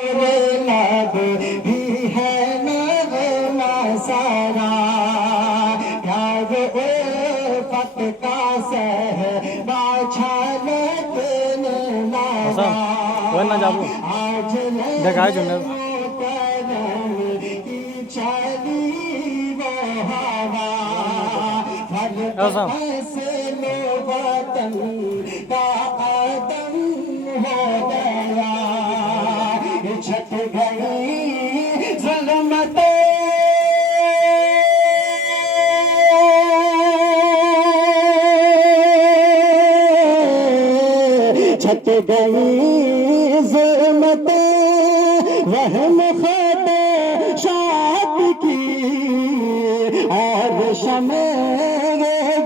लब भी है नगमा सारा प्यार उल्फत का सहबा छलकने लगा ना जाबू आज देखाय जो करम की चली वो हवा ऐसा फैसलो वतन का आदम हो गया छट गई जुल्मतें छट गई जुल्मतें वहम ख़दशात की और शमे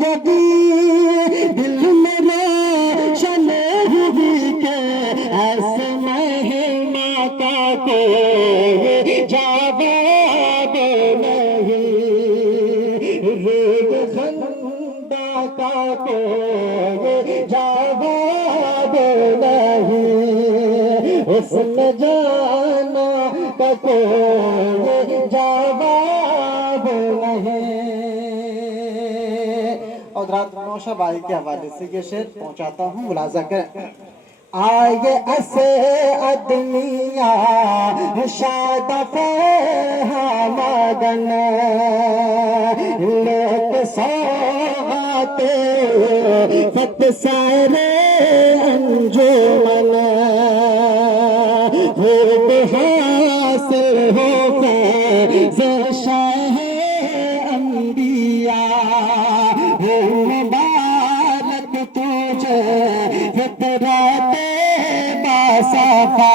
जगी दिल में रोशन हुई के ऐसे महिमा का कोई जवाब नहीं रोग खंदा का कोई जवाब नहीं उसने जाना का कोई जवाब नहीं। और रात नौशा बाई के हवाले से ये शेर पहुंचाता हूँ, मुलाजा करें। आए ऐसे आदमिया शाद मगन लोग सौगाते फत सारे अंजुमन खूब हासिल हो फैज़ शाह अंबिया हो मुबारक तुझे फितरत बासफा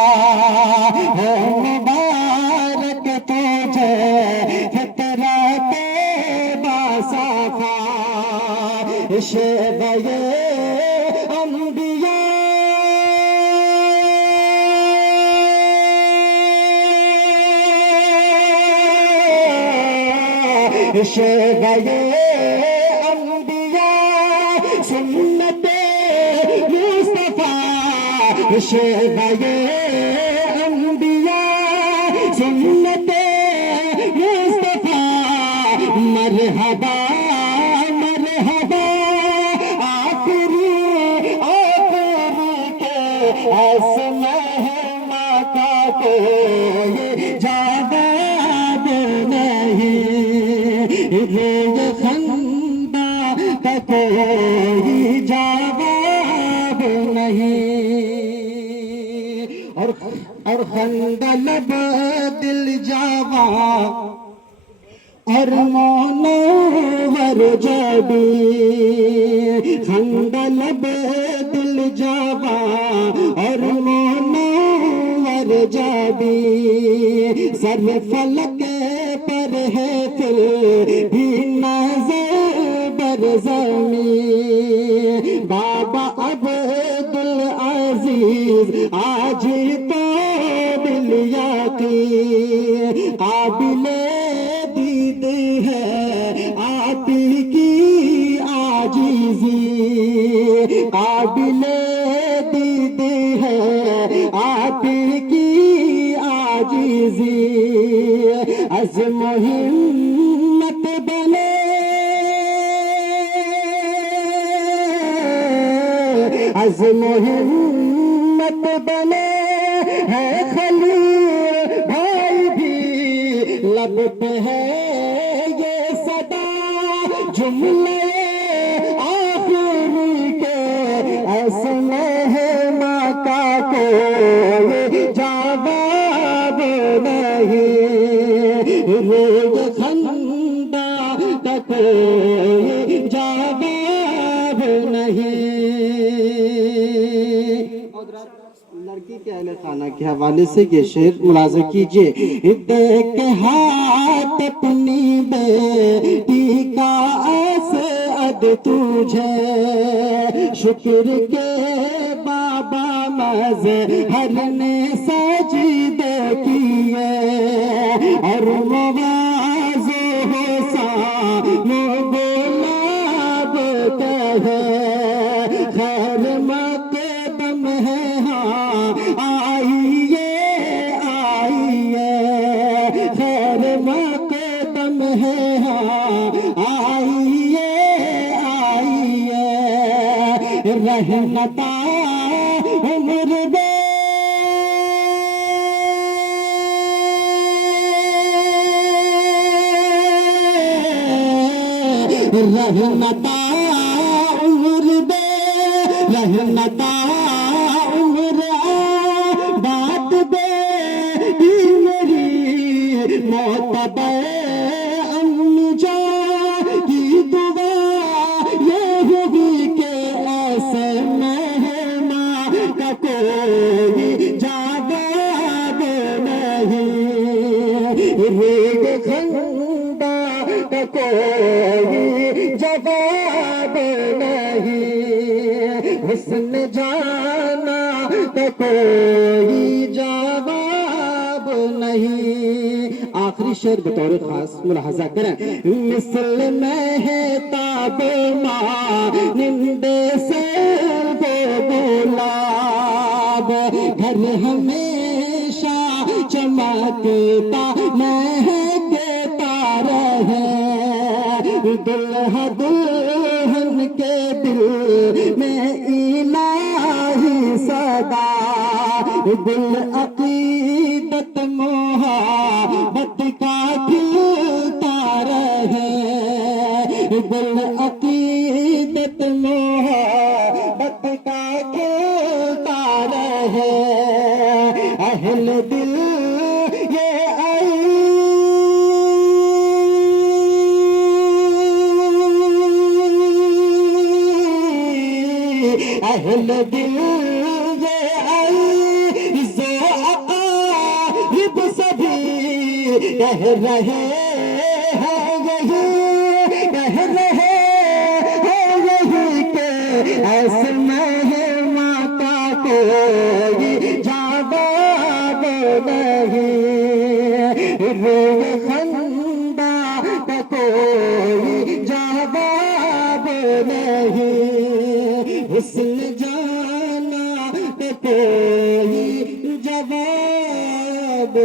हो मुबारक तुझे फितरत बासफा शेबये अंबिया शेबये अंबिया सुन्नते मुस्तफा शेबये अंबिया सुन्नते मुस्तफा मरहबा मरहबा आखिरी आखिरी के असमहमा का कोई जवाब नहीं रोग खंदा का कोई जवाब नहीं और खंदा लब दिल जावा और मोनवर जबी खंदा लब दिल जावा और मोनवर जबी सर फलक पर है फिर भी नजर बरज़मी बाबा अब्दुल अजीज आज तो बिलिया की काबिले दीद है आपी की आजीजी काबिले दीद है आपी की आजीजी अज़्म हिम्मत बने अज़्म हिम्मत बने है खलील भाई भी लब पे है ये सदा जुमले आखिरी के ऐसने है माँ का कोई जवाब नहीं रोग खंदा का कोई जवाब नहीं। लड़की के अहले खाना के हवाले से ये शेर मुलाजा कीजिए। देख के हाथ अपनी बेटी का असद तुझे शुक्र के बाबा मज़हर ने सजदे किए और मवाज़ो हुसैन गुलाब कहे खैर मक़दम है हाँ आइए रहमता उम्र दे रहमता उम्र दे रहमता उम्र बात दे मेरी मौत दे अम्मी जान की दुआ ये होगी के ऐसे मेहमान का कोई जवाब नहीं रेग खंडा का कोई जवाब नहीं हुस्न जाना का कोई जवाब नहीं। आखिरी शेर बतौर खास मुलाहजा करें मिसल महताब मानिंदे से वो गुलाब घर हमेशा चमकता महकता रहे दुल्हा दुल्हन के दिल में इलाही सदा दिल अकीदत मोहब्बत का खिलता रहे दिल अकीदत मोहब्बत का खिलता रहे अहल दिल ये अहल दिल ये आई जो अकारिब सभी कह रहे हैं यही कह रहे हैं यही के ऐसे मेहमान का कोई जवाब नहीं रोए खंडा का कोई जवाब नहीं हुस्न जाना पे कोई जवाब